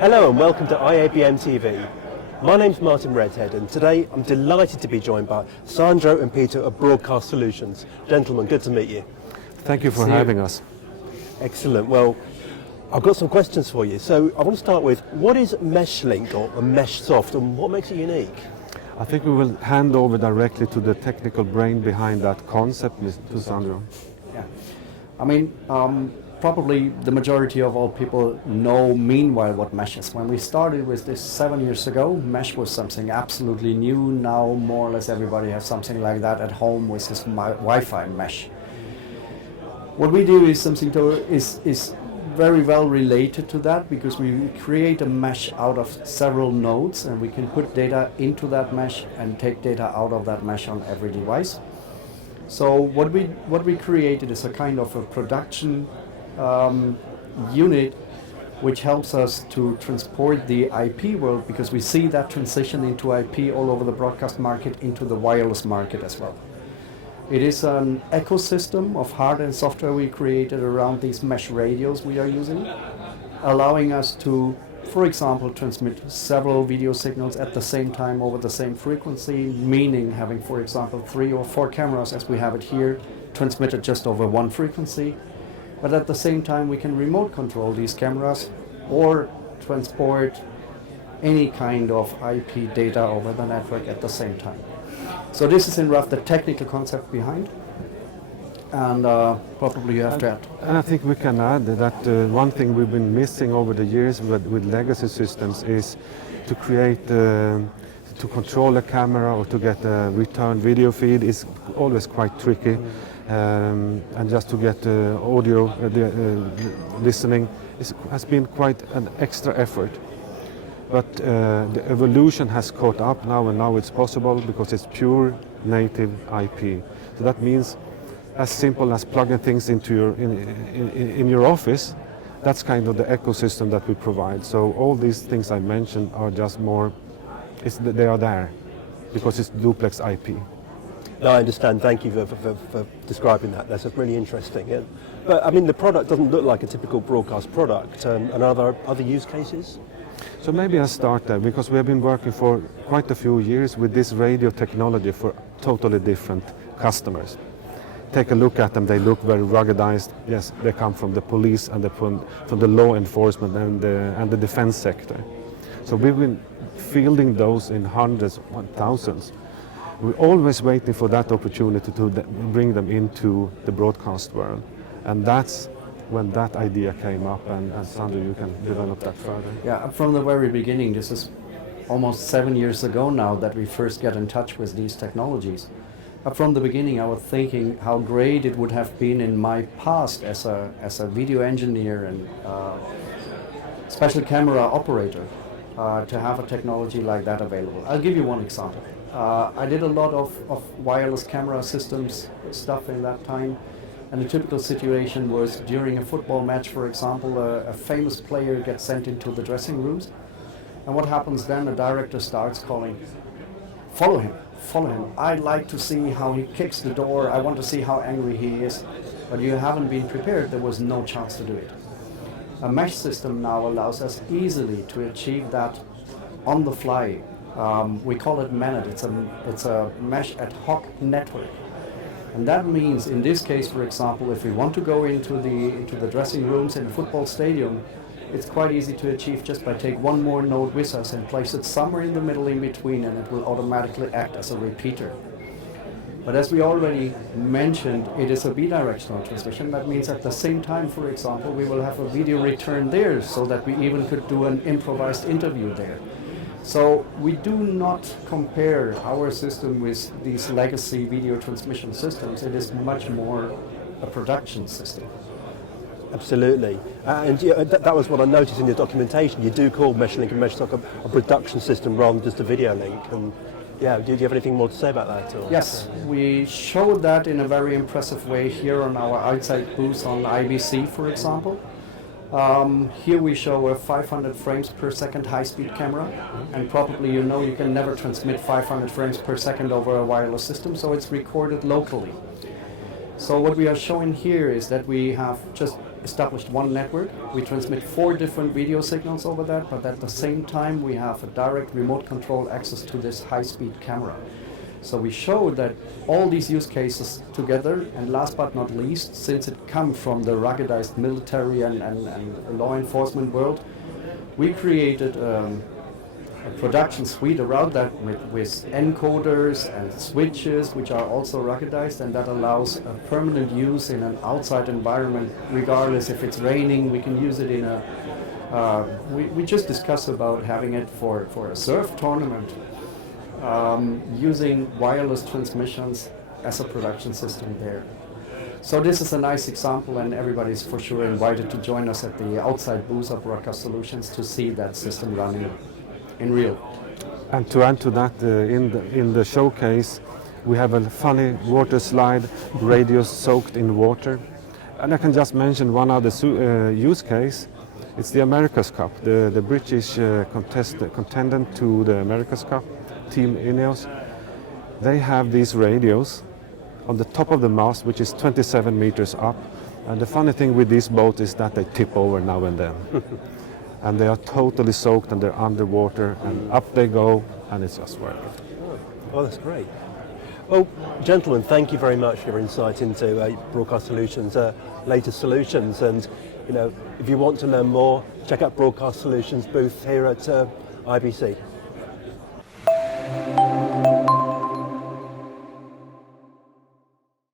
Hello and welcome to IABM TV. My name's Martin Redhead and today I'm delighted to be joined by Sandro and Peter of Broadcast Solutions. Gentlemen, good to meet you. Thank you for having us. Excellent. Well, I've got some questions for you. So I want to start with, what is meshLink or meshSoft and what makes it unique? I think we will hand over directly to the technical brain behind that concept, to Sandro. Yeah, I mean, probably the majority of all people know meanwhile what mesh is. When we started with this 7 years ago, mesh was something absolutely new. Now more or less everybody has something like that at home with this Wi-Fi mesh. What we do is something is very well related to that, because we create a mesh out of several nodes and we can put data into that mesh and take data out of that mesh on every device. So what we created is a kind of a production unit which helps us to transport the IP world, because we see that transition into IP all over the broadcast market, into the wireless market as well. It is an ecosystem of hardware and software we created around these mesh radios we are using, allowing us to, for example, transmit several video signals at the same time over the same frequency, meaning having, for example, 3 or 4 cameras as we have it here, transmitted just over one frequency. But at the same time we can remote control these cameras or transport any kind of IP data over the network at the same time. So this is in rough the technical concept behind, and probably you have to add. And I think we can add that one thing we've been missing over the years with legacy systems is to create, to control a camera or to get a return video feed is always quite tricky. And just to get audio listening has been quite an extra effort. But the evolution has caught up now, and now it's possible because it's pure native IP. So that means as simple as plugging things into in your office. That's kind of the ecosystem that we provide. So all these things I mentioned are just more, they are there because it's duplex IP. No, I understand. Thank you for describing that. That's really interesting. Yeah. But I mean, the product doesn't look like a typical broadcast product. And are there other use cases? So maybe I'll start there, because we have been working for quite a few years with this radio technology for totally different customers. Take a look at them. They look very ruggedized. Yes, they come from the police and from the law enforcement and the defense sector. So we've been fielding those in hundreds, thousands. We're always waiting for that opportunity to bring them into the broadcast world. And that's when that idea came up, and Sandro, you can develop that further. Yeah, from the very beginning, this is almost 7 years ago now that we first got in touch with these technologies. From the beginning I was thinking how great it would have been in my past as a video engineer and special camera operator to have a technology like that available. I'll give you one example. I did a lot of wireless camera systems stuff in that time, and a typical situation was during a football match, for example, a famous player gets sent into the dressing rooms, and what happens then? The director starts calling, follow him, I'd like to see how he kicks the door, I want to see how angry he is. But you haven't been prepared, there was no chance to do it. A mesh system now allows us easily to achieve that on the fly. We call it MENET. It's a mesh ad hoc network, and that means in this case, for example, if we want to go into the dressing rooms in a football stadium, it's quite easy to achieve just by take one more node with us and place it somewhere in the middle in between, and it will automatically act as a repeater. But as we already mentioned, it is a bidirectional transmission. That means at the same time, for example, we will have a video return there, so that we even could do an improvised interview there. So we do not compare our system with these legacy video transmission systems. It is much more a production system. Absolutely. And that was what I noticed in your documentation. You do call meshLink and meshSoft a production system rather than just a video link. And yeah, do you have anything more to say about that? Or? Yes, we showed that in a very impressive way here on our outside booth on IBC, for example. Here we show a 500 frames per second high-speed camera, and probably you know you can never transmit 500 frames per second over a wireless system, so it's recorded locally. So what we are showing here is that we have just established one network. We transmit 4 different video signals over that, but at the same time we have a direct remote control access to this high-speed camera. So we show that all these use cases together, and last but not least, since it comes from the ruggedized military and law enforcement world, we created a production suite around that with encoders and switches, which are also ruggedized, and that allows a permanent use in an outside environment, regardless if it's raining. We can use it in a. We just discussed about having it for a surf tournament, using wireless transmissions as a production system there. So this is a nice example, and everybody's for sure invited to join us at the outside booth of Broadcast Solutions to see that system running in real. And to add to that, in the showcase, we have a funny water slide, radios soaked in water. And I can just mention one other use case. It's the America's Cup, the British contendant to the America's Cup, Team Ineos. They have these radios on the top of the mast, which is 27 meters up. And the funny thing with these boats is that they tip over now and then. And they are totally soaked and they're underwater, and up they go, and it's just working. Oh, that's great. Well, gentlemen, thank you very much for your insight into Broadcast Solutions' latest solutions. And if you want to learn more, check out Broadcast Solutions booth here at IBC.